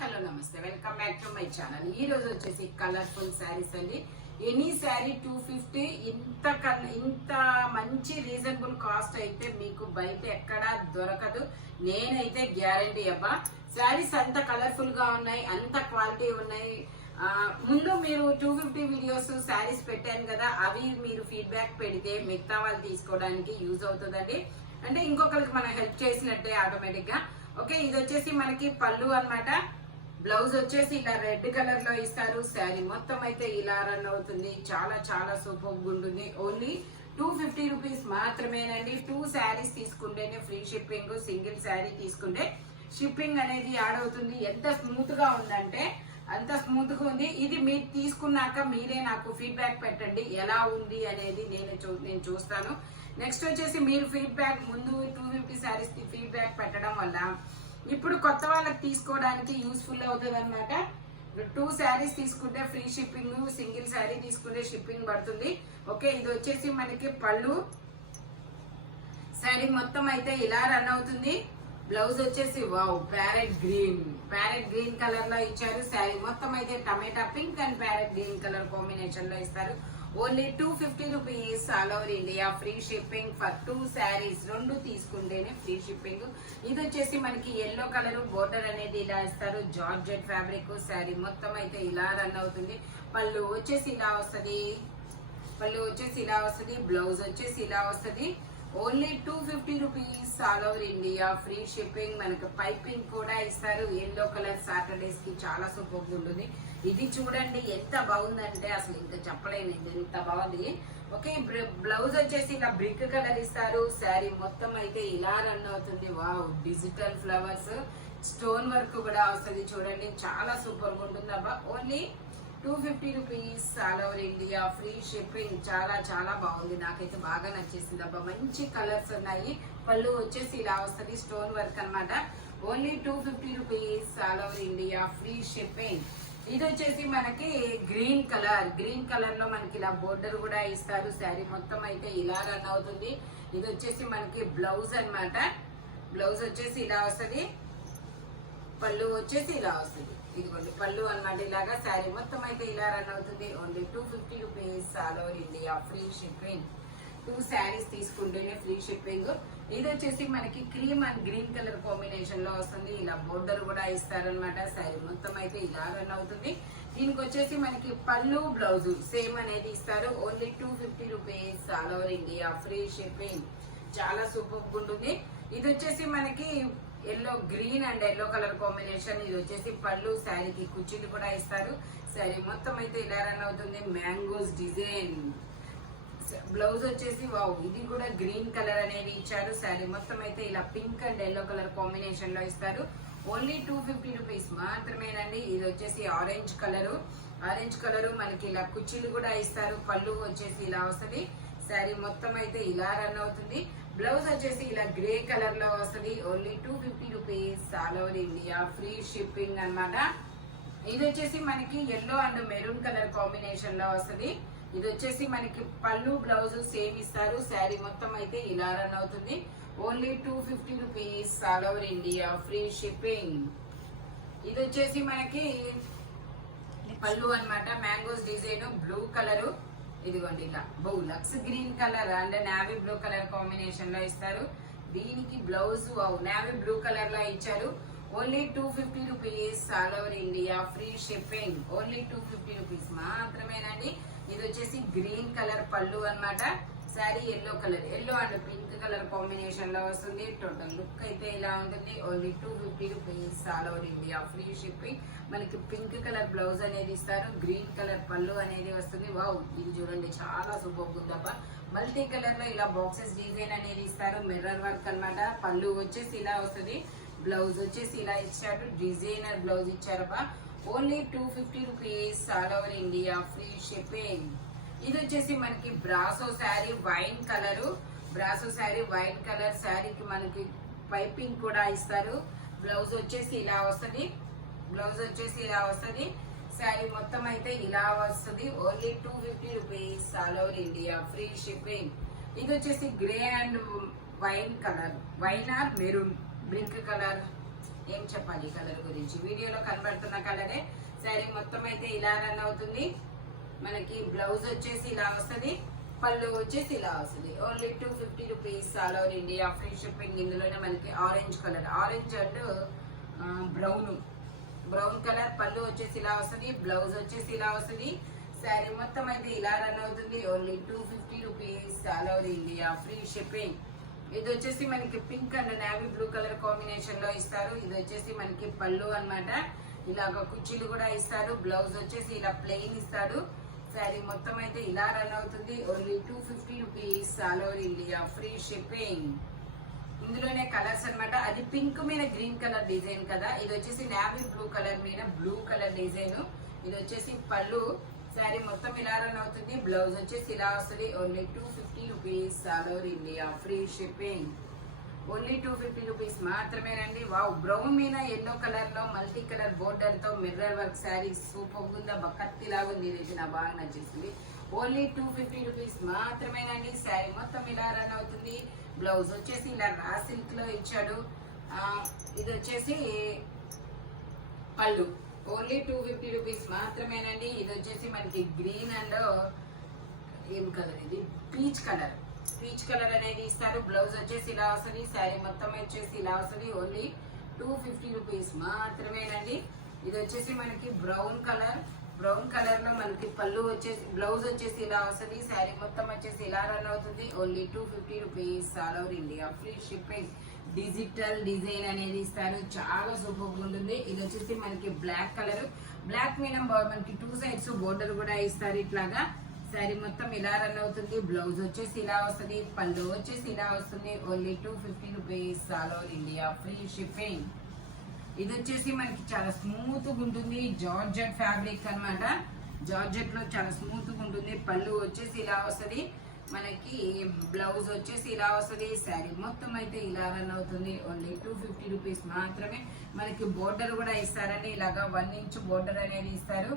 Hello నమస్తే, welcome back to my channel. ఈ రోజు వచ్చేసి కలర్ఫుల్ శారీస్ అండి. ఎనీ శారీ 250. ఇంత మంచి రీజనబుల్ కాస్ట్ అయితే మీకు బయట ఎక్కడా దొరకదు. నేనైతే గ్యారంటీ అబ్బా. శారీస్ అంత కలర్ఫుల్ గా ఉన్నాయి, అంత క్వాలిటీ ఉన్నాయి. ముందు మీరు 250 వీడియోస్ శారీస్ పెట్టాను కదా, అవి మీరు ఫీడ్బ్యాక్ పెడితే మిగతా వాళ్ళు తీసుకోవడానికి యూజ్ అవుతుందండి. అంటే ఇంకొకరికి మనం హెల్ప్ చేసినట్టే ఆటోమేటిక్ గా. ఓకే, ఇది వచ్చేసి మనకి పళ్ళు అన్నమాట. బ్లౌజ్ వచ్చేసి ఇలా రెడ్ కలర్ లో ఇస్తారు. శారీ మొత్తం అయితే ఇలా రన్ అవుతుంది. చాలా చాలా సూపర్ గా ఉంటుంది. ఓన్లీ 250 రూపీస్ మాత్రమేనండి. 2 శారీస్ తీసుకుంటేనే ఫ్రీ షిప్పింగ్. సింగిల్ శారీ తీసుకుంటే షిప్పింగ్ అనేది యాడ్ అవుతుంది. ఎంత స్మూత్ గా ఉందంటే అంత స్మూత్ గా ఉంది. ఇది మీరు తీసుకున్నాక మీరే నాకు ఫీడ్బ్యాక్ పెట్టండి ఎలా ఉంది అనేది. నేను చూస్తాను. నెక్స్ట్ వచ్చేసి మీరు ఫీడ్బ్యాక్ ముందు 250 శారీస్ ఫీడ్బ్యాక్ పెట్టడం వల్ల ఇప్పుడు కొత్త వాళ్ళకి తీసుకోవడానికి యూస్ఫుల్ అవుతుంది అనమాట. 2 శారీస్ తీసుకుంటే ఫ్రీ షిప్పింగ్, సింగిల్ శారీ తీసుకుంటే షిప్పింగ్ పడుతుంది. ఓకే, ఇది వచ్చేసి మనకి పళ్ళు. శారీ మొత్తం అయితే ఇలా రన్ అవుతుంది. బ్లౌజ్ వచ్చేసి వావ్ ప్యారెట్ గ్రీన్ కలర్ లో ఇచ్చారు. శారీ మొత్తం అయితే టమాటా pink and parrot green colour combination లో ఇస్తారు. Only 250 rupees all over India. Free shipping for 2 saris. 2 తీసుకుంటేనే ఫ్రీ షిప్పింగ్. ఇది వచ్చేసి మనకి ఎల్లో కలర్ బోర్డర్ అనేది ఇలా ఇస్తారు. Georgette fabric. శారీ మొత్తం అయితే ఇలా రన్ అవుతుంది. పళ్ళు వచ్చేసి ఇలా వస్తుంది. బ్లౌజ్ వచ్చేసి ఇలా వస్తుంది. Only 250 rupees all over India. Free shipping. మనకు పైపింగ్ కూడా ఇస్తారు. ఎల్లో కలర్ సాటర్డేస్ కి చాలా సూపర్ ఉంటుంది. ఇది చూడండి ఎంత బాగుందంటే అసలు ఇంకా చెప్పలేను, ఎంత బాగుంది. ఓకే, బ్లౌజ్ వచ్చేసి ఇలా బ్రిక్ కలర్ ఇస్తారు. శారీ మొత్తం అయితే ఇలా రన్ అవుతుంది. Wow, digital flowers, stone work కూడా వస్తుంది. చూడండి చాలా సూపర్ గా ఉంటుంది అబ్బా. Only 250 rupees all over India. Free shipping. చాలా చాలా బాగుంది. నాకైతే బాగా నచ్చేసింది అబ్బా. మంచి కలర్స్ ఉన్నాయి. పళ్ళు వచ్చేసి ఇలా వస్తుంది. స్టోన్ వర్క్ అన్నమాట. Only 250 rupees all over India. Free shipping. ఇది వచ్చేసి మనకి గ్రీన్ కలర్ లో మనకి ఇలా బోర్డర్ కూడా ఇస్తారు. శారీ మొత్తం అయితే ఇలా రన్ అవుతుంది. ఇది వచ్చేసి మనకి బ్లౌజ్ అన్నమాట. బ్లౌజ్ వచ్చేసి ఇలా వస్తుంది. పళ్ళు వచ్చేసి ఇలా వస్తుంది. ఇదిగోండి పళ్ళు అన్నమాట. ఇలాగా శారీ మొత్తం అయితే ఇలా రన్ అవుతుంది. Only 250 rupees all over India. Free shipping. 2 saris తీసుకుంటేనే ఫ్రీ షిప్పింగ్. ఇది వచ్చేసి మనకి cream and green colour combination లో వస్తుంది. ఇలా బోర్డర్ కూడా ఇస్తారనమాట. శారీ మొత్తం అయితే ఇలా రన్ అవుతుంది. దీనికి వచ్చేసి మనకి పళ్ళు బ్లౌజ్ సేమ్ అనేది ఇస్తారు. Only 250 rupees all over India. Free shipping. చాలా సూపర్ ఉంటుంది. ఇది వచ్చేసి మనకి green and yellow colour combination. ఇది వచ్చేసి పళ్ళు. శారీకి కుర్చీలు కూడా ఇస్తారు. శారీ మొత్తం అయితే ఇలా రన్ అవుతుంది. Mangoes design. బ్లౌజ్ వచ్చేసి వావ్, ఇది కూడా గ్రీన్ కలర్ అనేది ఇచ్చారు. శారీ మొత్తం అయితే ఇలా pink and yellow colour combination లో ఇస్తారు. ఓన్లీ 250 రూపీస్ మాత్రమేనండి. ఇది వచ్చేసి ఆరెంజ్ కలరు మనకి ఇలా కుర్చీలు కూడా ఇస్తారు. పళ్ళు వచ్చేసి ఇలా వస్తుంది. శారీ మొత్తం అయితే ఇలా రన్ అవుతుంది. బ్లౌజ్ వచ్చేసి ఇలా గ్రే కలర్ లో వస్తుంది. Only 250 rupees all over India. Free shipping అన్నమాట. ఇది వచ్చేసి మనకి yellow and maroon colour combination లో వస్తుంది. ఇది వచ్చేసి మనకి పళ్ళు బ్లౌజ్ సేమ్ ఇస్తారు. శారీ మొత్తం అయితే ఇలా రన్ అవుతుంది. Only 250 rupees all over India. Free shipping. ఇది వచ్చేసి మనకి పళ్ళు అన్నమాట. Mangoes design blue colour. ఇదిగోండి ఇలా లక్స్ green colour and navy blue colour combination లో ఇస్తారు. దీనికి బ్లౌజ్ నావీ బ్లూ కలర్ లో ఇచ్చారు. Only 250 rupees all over India. Free shipping. Only 250 rupees మాత్రమేనండి. ఇది వచ్చేసి గ్రీన్ కలర్ పళ్ళు అన్నమాట. Sari yellow and pink colour combination లో వస్తుంది. టోటల్ లుక్ అయితే ఇలా ఉంటుంది. Only 250 rupees all over India. Free shipping. మనకి పింక్ కలర్ బ్లౌజ్ అనేది ఇస్తారు. గ్రీన్ కలర్ పళ్ళు అనేది వస్తుంది. వావ్, ఇది చూడండి చాలా సూపర్ ఉందబ్బా. మల్టీ కలర్ లో ఇలా బాక్సెస్ డిజైన్ అనేది ఇస్తారు. మిర్రర్ వర్క్ అన్నమాట. పళ్ళు వచ్చేసి ఇలా వస్తుంది. బ్లౌజ్ వచ్చేసి ఇలా ఇచ్చారు. డిజైనర్ బ్లౌజ్ ఇచ్చారబ్బా. Only 250 rupees all over India. Free shipping. ఇది వచ్చేసి మనకి బ్రాసో శారీ వైన్ కలర్. శారీకి మనకి పైపింగ్ కూడా ఇస్తారు. బ్లౌజ్ వచ్చేసి ఇలా వస్తుంది. శారీ మొత్తం అయితే ఇలా వస్తుంది. Only 250 rupees all over India. Free shipping. ఇది వచ్చేసి grey and wine or maroon brink colour ఏం చెప్పాలి ఈ కలర్ గురించి. వీడియోలో కనబడుతున్న కలరే. శారీ మొత్తం అయితే ఇలా రన్ అవుతుంది. మనకి బ్లౌజ్ వచ్చేసి ఇలా వస్తుంది, పళ్ళు వచ్చేసి ఇలా వస్తుంది. Only 250 rupees all over India, free shipping. ఇందులోనే మనకి orange colour, orange and brown colour. పళ్ళు వచ్చేసి ఇలా వస్తుంది, బ్లౌజ్ వచ్చేసి ఇలా వస్తుంది. శారీ మొత్తం అయితే ఇలా రన్ అవుతుంది. Only 250 rupees all over India, free shipping. ఇది వచ్చేసి మనకి pink and navy blue colour combination లో ఇస్తారు. ఇది వచ్చేసి మనకి పళ్ళు అన్నమాట. ఇలాగ కుర్చీలు కూడా ఇస్తారు. బ్లౌజ్ వచ్చేసి ఇలా ప్లెయిన్ ఇస్తాడు. శారీ మొత్తం అయితే ఇలా రన్ అవుతుంది. Only 250 rupees all over India, free shipping. ఇందులోనే కలర్స్ అన్నమాట. అది పింక్ మీద గ్రీన్ కలర్ డిజైన్ కదా, ఇది వచ్చేసి నేవీ బ్లూ కలర్ మీద బ్లూ కలర్ డిజైన్. ఇది వచ్చేసి పళ్ళు. శారీ మొత్తం ఇలా రన్ అవుతుంది. బ్లౌజ్ వచ్చేసి ఇలా వస్తుంది. Only 250 rupees all over India, free shipping. Only 250 rupees మాత్రమేనండి. వావ్, బ్రౌన్ మీద ఎల్లో కలర్ లో మల్టీ కలర్ బోర్డర్ తో మిర్రర్ వర్క్ శారీ సూపర్ ఉందా, బకత్తి లాగా ఉంది. ఇది నాకు బాగా నచ్చేసింది. ఓన్లీ 250 రూపీస్ మాత్రమేనండి. శారీ మొత్తం ఇలా రన్ అవుతుంది. బ్లౌజ్ వచ్చేసి ఇలా రా సిల్క్ లో ఇచ్చాడు. ఇది వచ్చేసి పళ్ళు. ఓన్లీ 250 రూపీస్ మాత్రమేనండి. ఇది వచ్చేసి మనకి గ్రీన్ అండ్ ఏం కలర్, ఇది పీచ్ కలర్. పీచ్ కలర్ అనేది ఇస్తారు. బ్లౌజ్ వచ్చేసి ఇలా వస్తుంది. శారీ మొత్తం వచ్చేసి ఇలా వస్తుంది. ఓన్లీ 250 రూపీస్ మాత్రమేనండి. ఇది వచ్చేసి మనకి బ్రౌన్ కలర్. బ్రౌన్ కలర్ లో మనకి పళ్ళు వచ్చేసి, బ్లౌజ్ వచ్చేసి ఇలా వస్తుంది. శారీ మొత్తం వచ్చేసి ఇలా రన్ అవుతుంది. Only 250 rupees all over India, free shipping. Digital design అనేది ఇస్తారు. చాలా సూపర్ ఉంటుంది. ఇది వచ్చేసి మనకి బ్లాక్ కలర్. బ్లాక్ మీద మనకి 2 సైడ్స్ బోర్డర్ కూడా ఇస్తారు ఇట్లాగా. శారీ మొత్తం ఇలా రన్ అవుతుంది. బ్లౌజ్ వచ్చేసి ఇలా వస్తుంది. పళ్ళు వచ్చేసి ఇలా వస్తుంది. Only 250 rupees all over India, free shipping. ఇది వచ్చేసి మనకి చాలా స్మూత్ గా ఉంటుంది. జార్జెట్ ఫ్యాబ్రిక్ అన్నమాట. జార్జెట్ లో చాలా స్మూత్ గా ఉంటుంది. పళ్ళు వచ్చేసి ఇలా వస్తుంది. మనకి బ్లౌజ్ వచ్చేసి ఇలా వస్తుంది. శారీ మొత్తం అయితే ఇలా రన్ అవుతుంది. ఓన్లీ 250 రూపీస్ మాత్రమే. మనకి బోర్డర్ కూడా ఇస్తారండి. ఇలాగా 1 ఇంచ్ బోర్డర్ అనేది ఇస్తారు.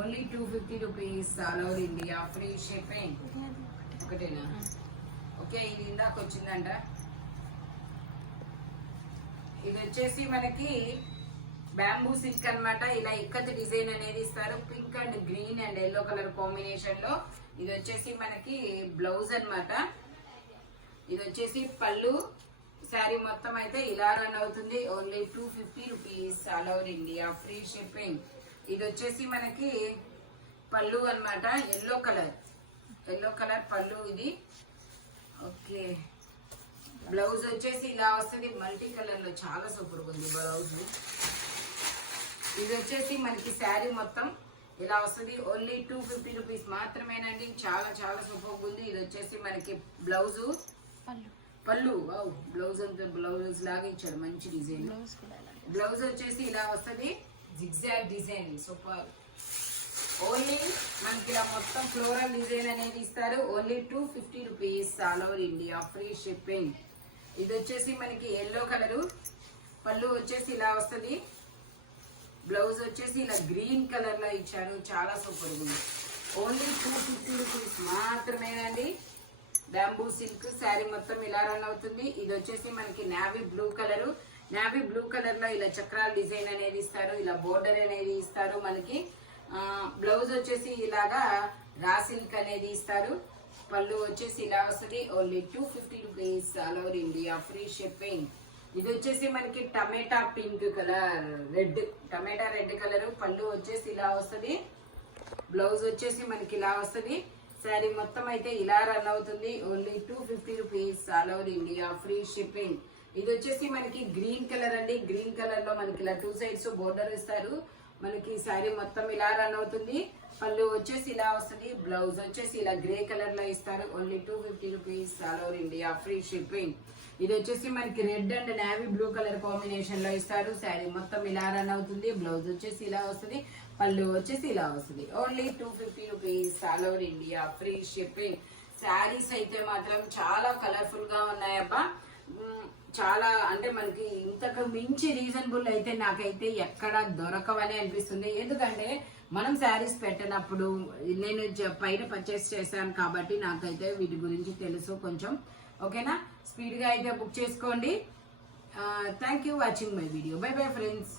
Only 250 rupees all over India, free shipping. ఒకటేనా? ఓకే, ఇది ఇందాక వచ్చిందంట. ఇది వచ్చేసి మనకి బ్యాంబూ సిల్క్ అన్నమాట. ఇలా ఇక్కత్ డిజైన్ అనేది ఇస్తారు. Pink and green and yellow colour combination లో. ఇది వచ్చేసి మనకి బ్లౌజ్ అన్నమాట. ఇది వచ్చేసి పళ్ళు. శారీ మొత్తం అయితే ఇలా రన్ అవుతుంది. Only 250 rupees all over India, free shipping. ఇది వచ్చేసి మనకి పళ్ళు అన్నమాట. ఎల్లో కలర్ పళ్ళు ఇది. ఓకే, బ్లౌజ్ వచ్చేసి ఇలా వస్తుంది. మల్టీ కలర్ లో చాలా సూపర్ ఉంది బ్లౌజ్. ఇది వచ్చేసి మనకి శారీ మొత్తం ఇలా వస్తుంది. ఓన్లీ 250 రూపీస్ మాత్రమేనండి. చాలా చాలా సూపర్ ఉంది. ఇది వచ్చేసి మనకి బ్లౌజ్, పళ్ళు. బ్లౌజ్ అంతా బ్లౌజ్ లాగా ఇచ్చాడు, మంచి డిజైన్. బ్లౌజ్ వచ్చేసి ఇలా వస్తుంది. Zigzag design super. ఓన్లీ మనకి ఇలా మొత్తం ఫ్లోరల్ డిజైన్ అనేది ఇస్తారు. Only 250 rupees all over India, free shipping. ఇది వచ్చేసి మనకి ఎల్లో కలరు. పళ్ళు వచ్చేసి ఇలా వస్తుంది. బ్లౌజ్ వచ్చేసి ఇలా గ్రీన్ కలర్ లో ఇచ్చారు. చాలా సూపర్ ఉంది. ఓన్లీ 250 రూపీస్ మాత్రమేనండి. Bamboo silk. శారీ మొత్తం ఇలా రన్ అవుతుంది. ఇది వచ్చేసి మనకి navy blue colour. Navy blue colour లో ఇలా చక్రాల డిజైన్ అనేది ఇస్తారు. ఇలా బోర్డర్ అనేది ఇస్తారు. మనకి బ్లౌజ్ వచ్చేసి ఇలాగా రా సిల్క్ అనేది ఇస్తారు. పళ్ళు వచ్చేసి ఇలా వస్తుంది. Only 250 rupees all over India, free shipping. ఇది వచ్చేసి మనకి టమాటా పింక్ కలర్, టమాటా రెడ్ కలర్. పళ్ళు వచ్చేసి ఇలా వస్తుంది. బ్లౌజ్ వచ్చేసి మనకి ఇలా వస్తుంది. శారీ మొత్తం అయితే ఇలా రన్ అవుతుంది. Only 250 rupees all over India, free shipping. ఇది వచ్చేసి మనకి గ్రీన్ కలర్ అండి. గ్రీన్ కలర్ లో మనకి ఇలా 2 సైడ్స్ బోర్డర్ ఇస్తారు. మనకి శారీ మొత్తం ఇలా రన్ అవుతుంది. పళ్ళు వచ్చేసి ఇలా వస్తుంది. బ్లౌజ్ వచ్చేసి ఇలా గ్రే కలర్ లో ఇస్తారు. Only 250 rupees all over India, free shipping. ఇది వచ్చేసి మనకి red and navy blue colour combination లో ఇస్తారు. శారీ మొత్తం ఇలా రన్ అవుతుంది. బ్లౌజ్ వచ్చేసి ఇలా వస్తుంది. పళ్ళు వచ్చేసి ఇలా వస్తుంది. Only 250 rupees all over India, free shipping. Saris అయితే మాత్రం చాలా కలర్ఫుల్ గా ఉన్నాయబ్బా. చాలా అంటే మనకి ఇంతకు మించి రీజనబుల్ అయితే నాకైతే ఎక్కడ దొరకవని అనిపిస్తుంది. ఎందుకంటే మనం శారీస్ పెట్టినప్పుడు నేను పైన పర్చేస్ చేశాను కాబట్టి నాకైతే వీటి గురించి తెలుసు కొంచెం. ఓకేనా, స్పీడ్ గా అయితే బుక్ చేసుకోండి. Thank you watching my video. By bye friends.